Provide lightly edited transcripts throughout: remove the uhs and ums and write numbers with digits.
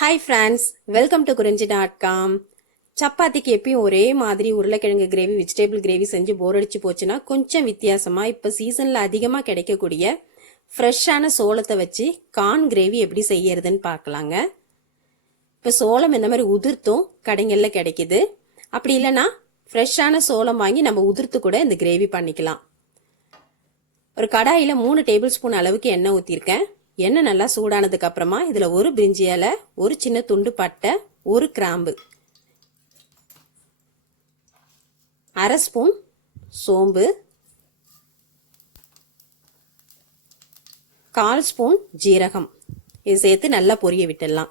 Hi friends, welcome to குறிஞ்சி.com. சப்பாத்திக்கு எப்பயும் ஒரே மாதிரி உருளைக்கிழங்கு கிரேவி, வெஜிடபிள் கிரேவி செஞ்சு போர் அடிச்சு போச்சுன்னா கொஞ்சம் வித்தியாசமா இப்போ சீசன்ல அதிகமாக கிடைக்கக்கூடிய ஃப்ரெஷ்ஷான சோளத்தை வச்சு கார்ன் கிரேவி எப்படி செய்யறதுன்னு பார்க்கலாங்க. இப்போ சோளம் இந்த மாதிரி உதிர்த்தும் கடைகளில் கிடைக்குது. அப்படி இல்லைன்னா ஃப்ரெஷ்ஷான சோளம் வாங்கி நம்ம உதிர்த்து கூட இந்த கிரேவி பண்ணிக்கலாம். ஒரு கடாயில் 3 டேபிள் ஸ்பூன் அளவுக்கு எண்ணெய் ஊற்றிருக்கேன். எண்ணெய் நல்லா சூடானதுக்கு அப்புறமா இதுல ஒரு பிரிஞ்சி இலை, ஒரு சின்ன துண்டு பட்டை, ஒரு கிராம்பு, அரை ஸ்பூன் சோம்பு, 1/4 ஸ்பூன் ஜீரகம் இது சேர்த்து நல்லா பொரிய விட்டுடலாம்.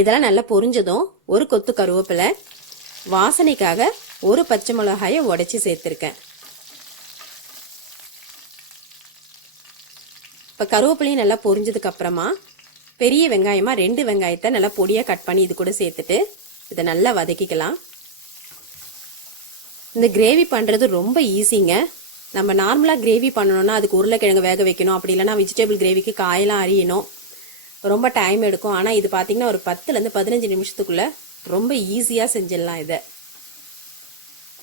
இதெல்லாம் நல்லா பொரிஞ்சதும் ஒரு கொத்து கருவேப்பிலை, வாசனைக்காக ஒரு பச்சை மிளகாயை உடைச்சி சேர்த்துருக்கேன். இப்போ கருவேப்பிலையும் நல்லா பொரிஞ்சதுக்கு அப்புறமா பெரிய வெங்காயமா 2 வெங்காயத்தை நல்லா பொடியாக கட் பண்ணி இது கூட சேர்த்துட்டு இதை நல்லா வதக்கிக்கலாம். இந்த கிரேவி பண்ணுறது ரொம்ப ஈஸிங்க. நம்ம நார்மலாக கிரேவி பண்ணணும்னா அதுக்கு உருளைக்கிழங்கு வேக வைக்கணும், அப்படி இல்லைன்னா வெஜிடபிள் கிரேவிக்கு காயெல்லாம் அரியணும், ரொம்ப டைம் எடுக்கும். ஆனால் இது பார்த்தீங்கன்னா ஒரு 10லேருந்து 15 நிமிஷத்துக்குள்ளே ரொம்ப ஈஸியாக செஞ்சிடலாம். இதை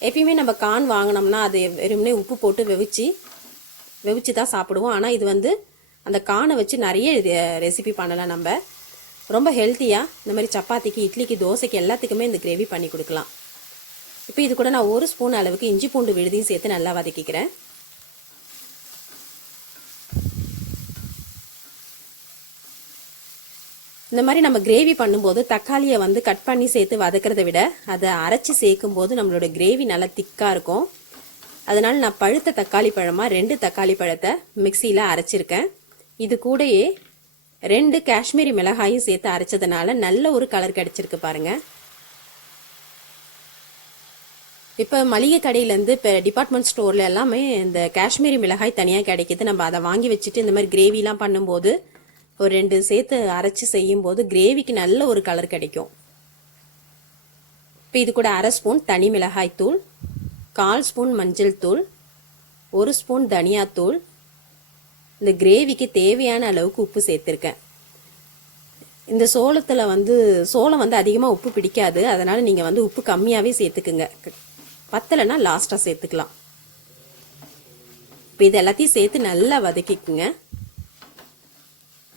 எப்பயுமே நம்ம கார்ன் வாங்கினோம்னா அது வெறுமனே உப்பு போட்டு வெவிச்சு தான் சாப்பிடுவோம். ஆனால் இது அந்த கார்னை வச்சு நிறைய ரெசிபி பண்ணலாம். நம்ம ரொம்ப ஹெல்த்தியாக இந்த மாதிரி சப்பாத்திக்கு, இட்லிக்கு, தோசைக்கு எல்லாத்துக்குமே இந்த கிரேவி பண்ணி கொடுக்கலாம். இப்போ இது கூட நான் 1 ஸ்பூன் அளவுக்கு இஞ்சி பூண்டு விழுதையும் சேர்த்து நல்லா வதக்கிக்கிறேன். இந்த மாதிரி நம்ம கிரேவி பண்ணும்போது தக்காளியை கட் பண்ணி சேர்த்து வதக்கிறத விட அதை அரைச்சி சேர்க்கும் போது நம்மளோட கிரேவி நல்லா திக்காக இருக்கும். அதனால நான் பழுத்த தக்காளி பழமாக 2 தக்காளி பழத்தை மிக்சியில் அரைச்சிருக்கேன். இது கூடயே 2 காஷ்மீரி மிளகாயும் சேர்த்து அரைச்சதுனால நல்ல ஒரு கலர் கிடைச்சிருக்கு பாருங்க. இப்போ மளிகை கடையிலேருந்து இப்போ டிபார்ட்மெண்ட் ஸ்டோரில் எல்லாமே இந்த காஷ்மீரி மிளகாய் தனியாக கிடைக்கிது. நம்ம அதை வாங்கி வச்சுட்டு இந்த மாதிரி கிரேவிலாம் பண்ணும்போது ஒரு 2 சேர்த்து அரைச்சி செய்யும் போது கிரேவிக்கு நல்ல ஒரு கலர் கிடைக்கும். இப்போ இது கூட அரை ஸ்பூன் தனி மிளகாய் தூள், 1/4 ஸ்பூன் மஞ்சள் தூள், 1 ஸ்பூன் தனியாத்தூள், இந்த கிரேவிக்கு தேவையான அளவுக்கு உப்பு சேர்த்துருக்கேன். இந்த சோளத்தில் சோளம் அதிகமாக உப்பு பிடிக்காது, அதனால் நீங்கள் உப்பு கம்மியாகவே சேர்த்துக்குங்க. பத்தலைன்னா லாஸ்ட்டாக சேர்த்துக்கலாம். இப்போ இது எல்லாத்தையும் சேர்த்து நல்லா வதக்கிக்குங்க.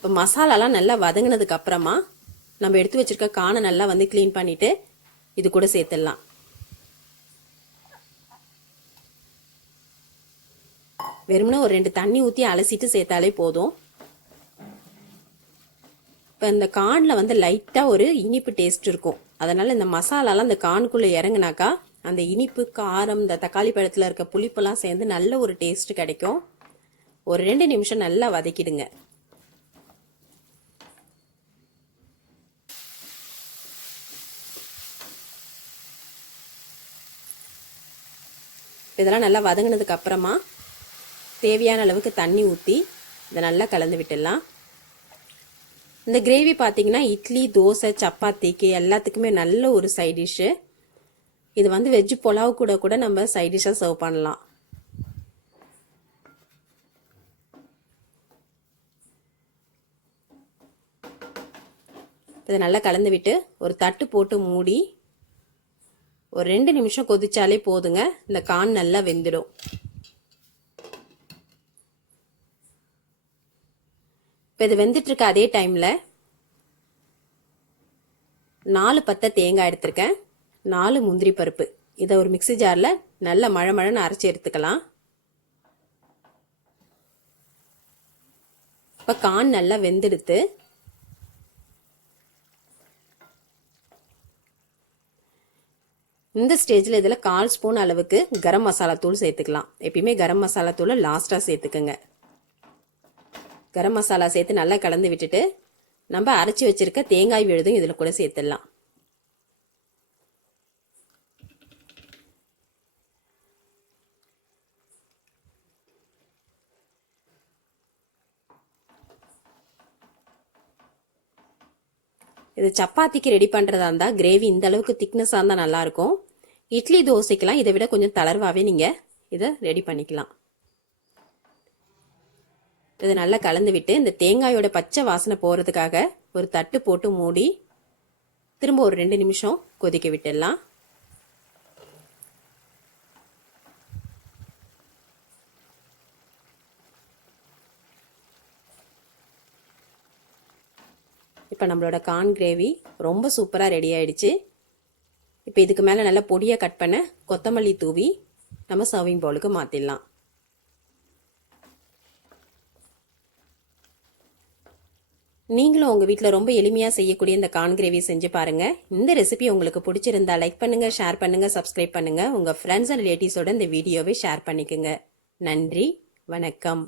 இப்போ மசாலாலாம் நல்லா வதங்கினதுக்கு அப்புறமா நம்ம எடுத்து வச்சிருக்க கானை நல்லா க்ளீன் பண்ணிட்டு இது கூட சேர்த்துடலாம். வெறுமனே ஒரு 2 தண்ணி ஊற்றி அலசிட்டு சேர்த்தாலே போதும். இப்போ இந்த கானில் லைட்டாக ஒரு இனிப்பு டேஸ்ட் இருக்கும். அதனால் இந்த மசாலாலாம் இந்த கானுக்குள்ளே இறங்குனாக்கா அந்த இனிப்பு, காரம், இந்த தக்காளி பழத்தில் இருக்க புளிப்பெல்லாம் சேர்ந்து நல்ல ஒரு டேஸ்ட் கிடைக்கும். ஒரு 2 நிமிஷம் நல்லா வதக்கிடுங்க. இதெல்லாம் நல்லா வதங்கினதுக்கு அப்புறமா தேவையான அளவுக்கு தண்ணி ஊற்றி இதை நல்லா கலந்து விட்டுடலாம். இந்த கிரேவி பார்த்தீங்கன்னா இட்லி, தோசை, சப்பாத்திக்கு எல்லாத்துக்குமே நல்ல ஒரு சைட் டிஷ்ஷு. இது வெஜ் புலாவ் கூட நம்ம சைட் டிஷ்ஷாக சர்வ் பண்ணலாம். இதை நல்லா கலந்து விட்டு ஒரு தட்டு போட்டு மூடி ஒரு 2 நிமிஷம் கொதிச்சாலே போதுங்க. இந்த கார்ன் நல்லா வெந்துடும். இப்போ இது வெந்துட்டு இருக்க அதே டைமில் 4 பத்தை தேங்காய் எடுத்திருக்கேன், 4 முந்திரி பருப்பு, இதை ஒரு மிக்ஸி ஜாரில் நல்லா மழன்னு அரைச்சி எடுத்துக்கலாம். இப்போ கார்ன் நல்லா வெந்தெடுத்து இந்த ஸ்டேஜில் இதில் 1/4 ஸ்பூன் அளவுக்கு கரம் மசாலா தூள் சேர்த்துக்கலாம். எப்பயுமே கரம் மசாலா தூளை லாஸ்ட்டாக சேர்த்துக்குங்க. கரம் மசாலா சேர்த்து நல்லா கலந்து விட்டுட்டு நம்ம அரைச்சி வச்சிருக்க தேங்காய் விழுதும் இதில் கூட சேர்த்துடலாம். இது சப்பாத்திக்கு ரெடி பண்ணுறதா இருந்தால் கிரேவி இந்த அளவுக்கு திக்னஸாக இருந்தால் நல்லாயிருக்கும். இட்லி, தோசைக்கெல்லாம் இதை விட கொஞ்சம் தளர்வாகவே நீங்கள் இதை ரெடி பண்ணிக்கலாம். இதை நல்லா கலந்து விட்டு இந்த தேங்காயோட பச்சை வாசனை போகிறதுக்காக ஒரு தட்டு போட்டு மூடி திரும்ப ஒரு 2 நிமிஷம் கொதிக்க விட்டுடலாம். இப்போ நம்மளோட கார்ன் கிரேவி ரொம்ப சூப்பராக ரெடி ஆயிடுச்சு. இப்போ இதுக்கு மேலே நல்லா பொடியாக கட் பண்ண கொத்தமல்லி தூவி நம்ம சர்விங் பவுலுக்கு மாற்றிடலாம். நீங்களும் உங்கள் வீட்டில் ரொம்ப எளிமையாக செய்யக்கூடிய இந்த கார்ன் கிரேவி செஞ்சு பாருங்கள். இந்த ரெசிபி உங்களுக்கு பிடிச்சிருந்தா லைக் பண்ணுங்கள், ஷேர் பண்ணுங்கள், சப்ஸ்கிரைப் பண்ணுங்கள். உங்கள் ஃப்ரெண்ட்ஸ் அண்ட் ரிலேட்டிவ்ஸோட இந்த வீடியோவை ஷேர் பண்ணிக்கோங்க. நன்றி, வணக்கம்.